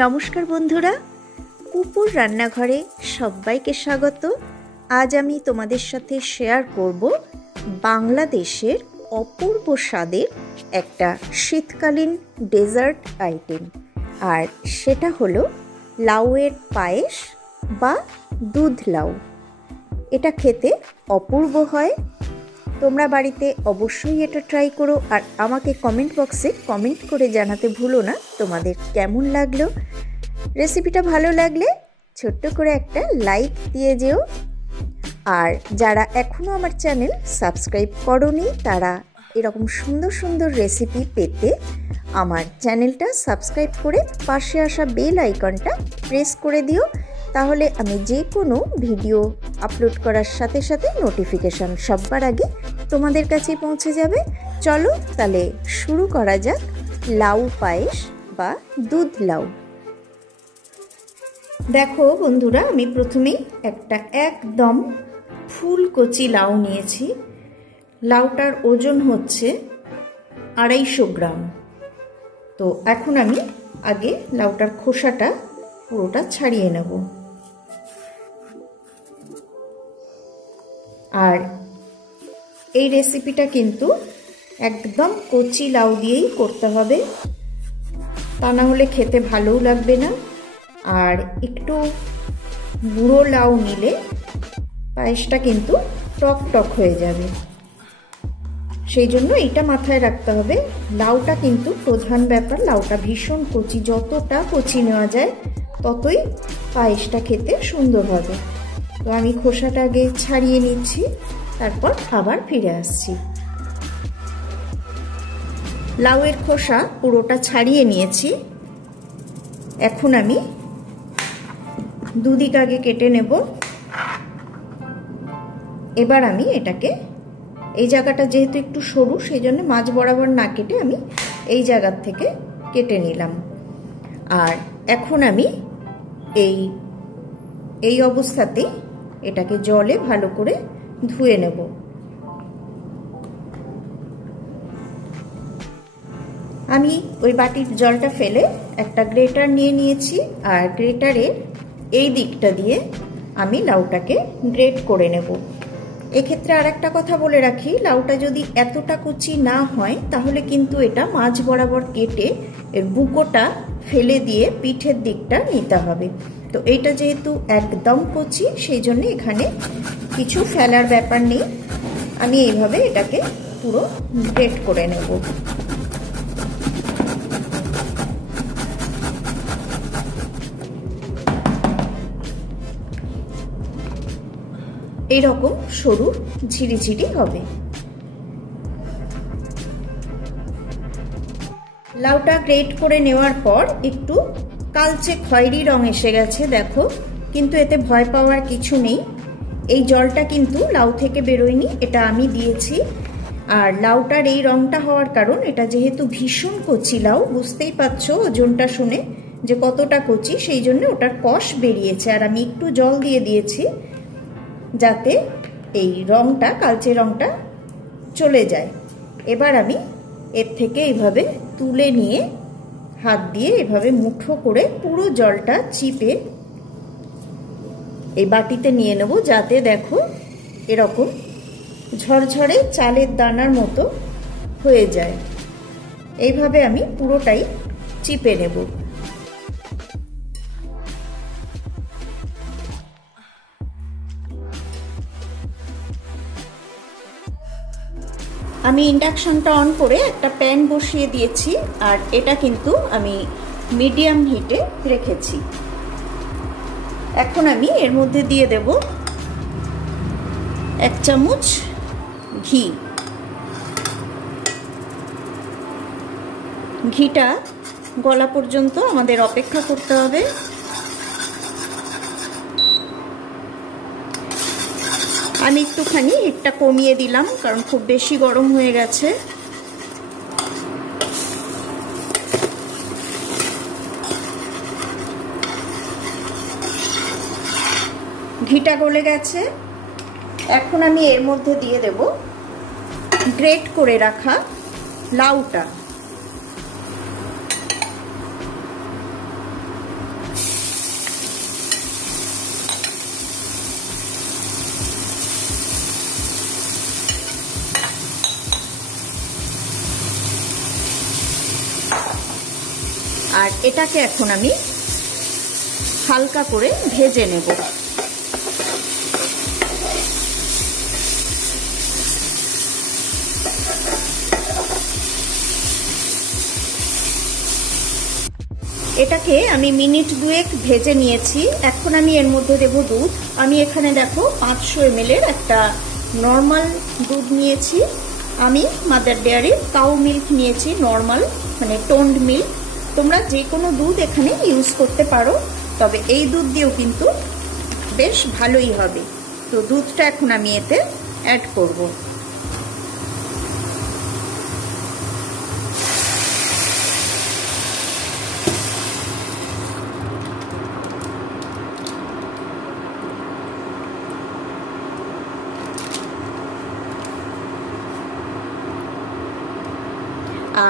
নমস্কার বন্ধুরা, পুপুর রান্নাঘরে সবাইকে স্বাগত। আজ আমি তোমাদের সাথে শেয়ার করব বাংলাদেশের অপূর্ব স্বাদের একটা শীতকালীন ডেজার্ট আইটেম, আর সেটা হলো লাউয়ের পায়েস বা দুধ লাউ। এটা খেতে অপূর্ব হয়। তোমরা বাড়িতে অবশ্যই এটা ট্রাই করো, আর আমাকে কমেন্ট বক্সে কমেন্ট করে জানাতে ভুলো না তোমাদের কেমন লাগলো। রেসিপিটা ভালো লাগলে ছোট্ট করে একটা লাইক দিয়ে যেও। আর যারা এখনও আমার চ্যানেল সাবস্ক্রাইব করোনি তারা এরকম সুন্দর সুন্দর রেসিপি পেতে আমার চ্যানেলটা সাবস্ক্রাইব করে পাশে আসা বেল আইকনটা প্রেস করে দিও, তাহলে আমি যে কোনো ভিডিও আপলোড করার সাথে সাথে নোটিফিকেশান সবার আগে তোমাদের কাছে পৌঁছে যাবে। চলো তাহলে শুরু করা যাক লাউ পায়েস বা দুধ লাউ। দেখো বন্ধুরা, আমি প্রথমেই একটা একদম ফুলকচি লাউ নিয়েছি। লাউটার ওজন হচ্ছে 250 গ্রাম। তো এখন আমি আগে লাউটার খোসাটা পুরোটা ছাড়িয়ে নেব। আর এই রেসিপিটা কিন্তু একদম কচি লাউ দিয়েই করতে হবে, তা না হলে খেতে ভালোও লাগবে না। আর একটু বুড়ো লাউ নিলে পায়েসটা কিন্তু টক টক হয়ে যাবে, সেই জন্য এটা মাথায় রাখতে হবে। লাউটা কিন্তু প্রধান ব্যাপার, লাউটা ভীষণ কচি, যতটা কচি নেওয়া যায় ততই পায়েসটা খেতে সুন্দর হবে। তো আমি খোসাটা আগে ছাড়িয়ে নিচ্ছি, তারপর আবার ফিরে আসছি। লাউয়ের খোসা পুরোটা ছাড়িয়ে নিয়েছি। এখন আমি দুদিক আগে কেটে নেব। এবার আমি এটাকে, এই জায়গাটা যেহেতু একটু সরু সেই জন্য মাঝ বরাবর না কেটে আমি এই জায়গার থেকে কেটে নিলাম। আর এখন আমি এই অবস্থাতেই এটাকে জলে ভালো করে ধুয়ে নেব। আমি ওই বাটির জলটা ফেলে একটা গ্রেটার নিয়ে নিয়েছি, আর গ্রেটারের এই দিকটা দিয়ে আমি লাউটাকে গ্রেট করে নেব। এক্ষেত্রে আর একটা কথা বলে রাখি, লাউটা যদি এতটা কুচি না হয় তাহলে কিন্তু এটা মাঝ বরাবর কেটে এর বুকোটা ফেলে দিয়ে পিঠের দিকটা নিতে হবে। তো এইটা যেহেতু একদম কচি সেই জন্য এখানে কিছু ফেলার ব্যাপার নেই। আমি এইভাবে এটাকে পুরো গ্রেট করে নেব। এইরকম সরু ঝিরিঝিরি হবে। লাউটা গ্রেট করে নেওয়ার পর একটু কালচে খয়েরি রং এসে গেছে, দেখো। কিন্তু এতে ভয় পাওয়ার কিছু নেই, এই জলটা কিন্তু লাউ থেকে বেরোয়নি, এটা আমি দিয়েছি। আর লাউটার এই রংটা হওয়ার কারণ, এটা যেহেতু ভীষণ কচি লাউ, বুঝতেই পারছো ওজনটা শুনে যে কতটা কচি, সেই জন্য ওটার কষ বেরিয়েছে। আর আমি একটু জল দিয়ে দিয়েছি যাতে এই রংটা, কালচে রংটা চলে যায়। এবার আমি এর থেকে এইভাবে তুলে নিয়ে হাত দিয়ে এভাবে মুঠো করে পুরো জলটা চিপে এই বাটিতে নিয়ে নেব, যাতে দেখো এরকম ঝরঝরে চালের দানার মতো হয়ে যায়। এইভাবে আমি পুরোটাই চিপে নেব। আমি ইন্ডাকশনটা অন করে একটা প্যান বসিয়ে দিয়েছি, আর এটা কিন্তু আমি মিডিয়াম হিটে রেখেছি। এখন আমি এর মধ্যে দিয়ে দেব 1 চামচ ঘি। ঘিটা গলা পর্যন্ত আমাদের অপেক্ষা করতে হবে। আমি একটুখানি হিটটা কমিয়ে দিলাম, কারণ খুব বেশি গরম হয়ে গেছে। ঘিটা গলে গেছে। এখন আমি এর মধ্যে দিয়ে দেব গ্রেট করে রাখা লাউটা। আর এটাকে এখন আমি হালকা করে ভেজে নেব। এটাকে আমি মিনিট 2 ভেজে নিয়েছি। এখন আমি এর মধ্যে দেব দুধ। আমি এখানে দেখো 500 ml একটা নর্মাল দুধ নিয়েছি। আমি মাদার ডেয়ারির কাউ মিল্ক নিয়েছি, নর্মাল মানে টোন্ড মিল্ক। তোমরা যে কোনো দুধ এখানে ইউজ করতে পারো, তবে এই দুধ দিয়েও কিন্তু বেশ ভালোই হবে। তো দুধটা এখন আমি এতে অ্যাড করব।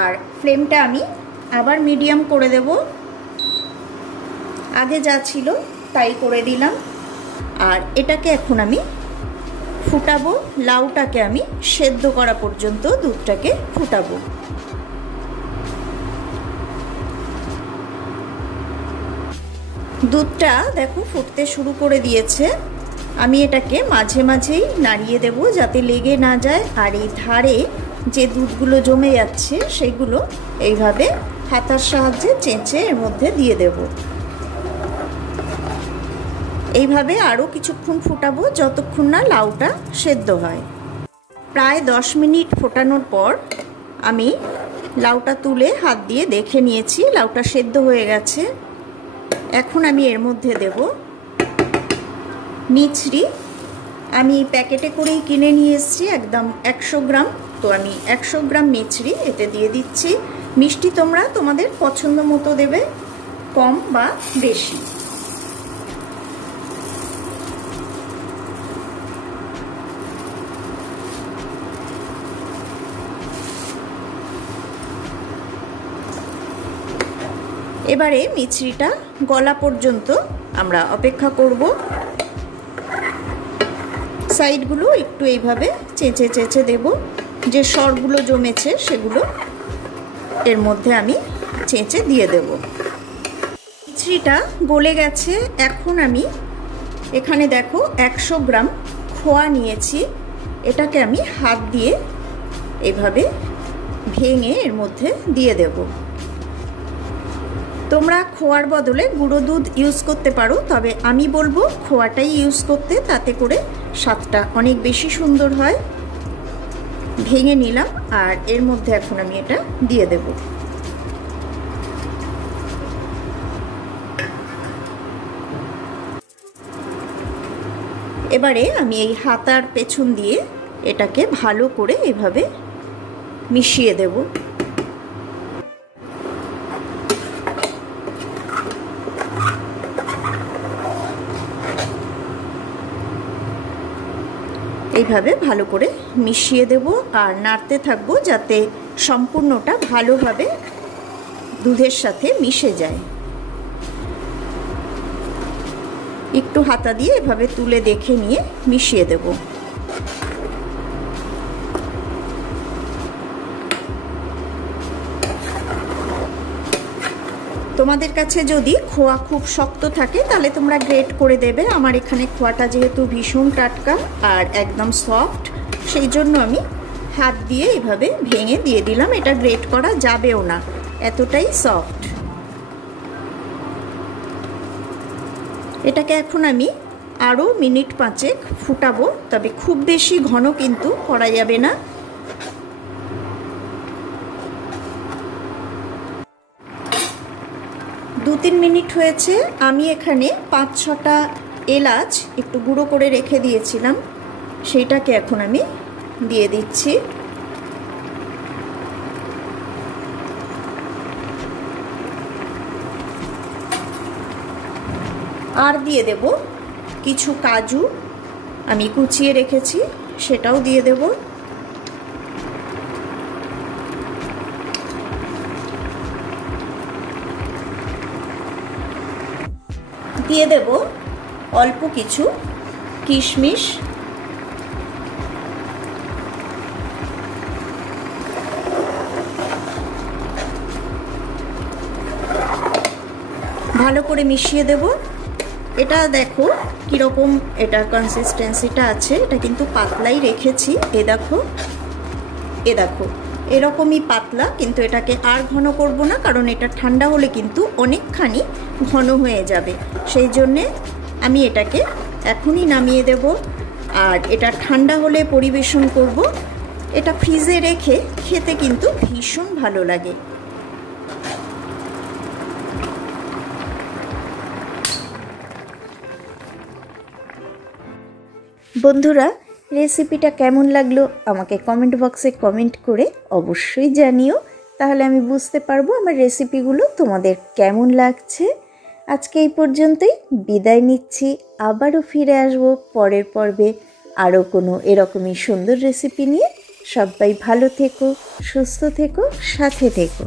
আর ফ্লেমটা আমি আবার মিডিয়াম করে দেব। আগে যা ছিল তাই করে দিলাম। আর এটাকে এখন আমি ফুটাবো। লাউটাকে আমি সেদ্ধ করা পর্যন্ত দুধটাকে ফুটাবো। দুধটা দেখো ফুটতে শুরু করে দিয়েছে। আমি এটাকে মাঝে মাঝেই নাড়িয়ে দেব যাতে লেগে না যায়। আর এই ধারে যে দুধগুলো জমে যাচ্ছে সেগুলো এইভাবে হাতার সাহায্যে চেঁচে এর মধ্যে দিয়ে দেব। এইভাবে আরও কিছুক্ষণ ফুটাবো যতক্ষণ না লাউটা সেদ্ধ হয়। প্রায় 10 মিনিট ফোটানোর পর আমি লাউটা তুলে হাত দিয়ে দেখে নিয়েছি, লাউটা সেদ্ধ হয়ে গেছে। এখন আমি এর মধ্যে দেব মিছরি। আমি প্যাকেটে করেই কিনে নিয়ে এসেছি, একদম 100 গ্রাম। তো আমি 100 গ্রাম মিছরি এতে দিয়ে দিচ্ছি। মিষ্টি তোমরা তোমাদের পছন্দ মতো দেবে, কম বা বেশি। এবারে মিছরিটা গলা পর্যন্ত আমরা অপেক্ষা করব। সাইডগুলো একটু এইভাবে চেঁচে চেঁচে দেব। যে সরগুলো জমেছে সেগুলো এর মধ্যে আমি চেঁচে দিয়ে দেব। মিছরিটা গলে গেছে। এখন আমি এখানে দেখো 100 গ্রাম খোয়া নিয়েছি। এটাকে আমি হাত দিয়ে এইভাবে ভেঙে এর মধ্যে দিয়ে দেব। তোমরা খোয়ার বদলে গুঁড়ো দুধ ইউজ করতে পারো, তবে আমি বলবো খোয়াটাই ইউজ করতে, তাতে করে স্বাদটা অনেক বেশি সুন্দর হয়। ভেঙে নিলাম আর এর মধ্যে এখন আমি এটা দিয়ে দেব। এবারে আমি এই হাতার পেছন দিয়ে এটাকে ভালো করে এভাবে মিশিয়ে দেব। এইভাবে ভালো করে মিশিয়ে দেব আর নাড়তে থাকবো যাতে সম্পূর্ণটা ভালোভাবে দুধের সাথে মিশে যায়। একটু হাতা দিয়ে এভাবে তুলে দেখে নিয়ে মিশিয়ে দেব। তোমাদের কাছে যদি খোয়া খুব শক্ত থাকে তাহলে তোমরা গ্রেট করে দেবে। আমার এখানে খোয়াটা যেহেতু ভীষণ টাটকা আর একদম সফট, সেই জন্য আমি হাত দিয়ে এভাবে ভেঙে দিয়ে দিলাম। এটা গ্রেট করা যাবেও না, এতটাই সফট। এটাকে এখন আমি আরও মিনিট 5 ফুটাবো, তবে খুব বেশি ঘন কিন্তু করা যাবে না। দু 3 মিনিট হয়েছে। আমি এখানে 5-6টা এলাচ একটু গুঁড়ো করে রেখে দিয়েছিলাম, সেইটাকে এখন আমি দিয়ে দিচ্ছি। আর দিয়ে দেব কিছু কাজু আমি কুচিয়ে রেখেছি, সেটাও দিয়ে দেব। দিয়ে দেব অল্প কিছু কিশমিশ। ভালো করে মিশিয়ে দেব। এটা দেখো কীরকম এটার কনসিস্টেন্সিটা আছে, এটা কিন্তু পাতলাই রেখেছি। এ দেখো এরকমই পাতলা, কিন্তু এটাকে আর ঘন করব না, কারণ এটা ঠান্ডা হলে কিন্তু অনেকখানি ঘন হয়ে যাবে। সেই জন্যে আমি এটাকে এখনই নামিয়ে দেব, আর এটা ঠান্ডা হলে পরিবেশন করব। এটা ফ্রিজে রেখে খেতে কিন্তু ভীষণ ভালো লাগে। বন্ধুরা, রেসিপিটা কেমন লাগলো আমাকে কমেন্ট বক্সে কমেন্ট করে অবশ্যই জানিও, তাহলে আমি বুঝতে পারবো আমার রেসিপিগুলো তোমাদের কেমন লাগছে। আজকে এই পর্যন্তই বিদায় নিচ্ছি, আবারও ফিরে আসবো পরের পর্বে আরও কোনো এরকমই সুন্দর রেসিপি নিয়ে। সবাই ভালো থেকো, সুস্থ থেকো, সাথে থেকো।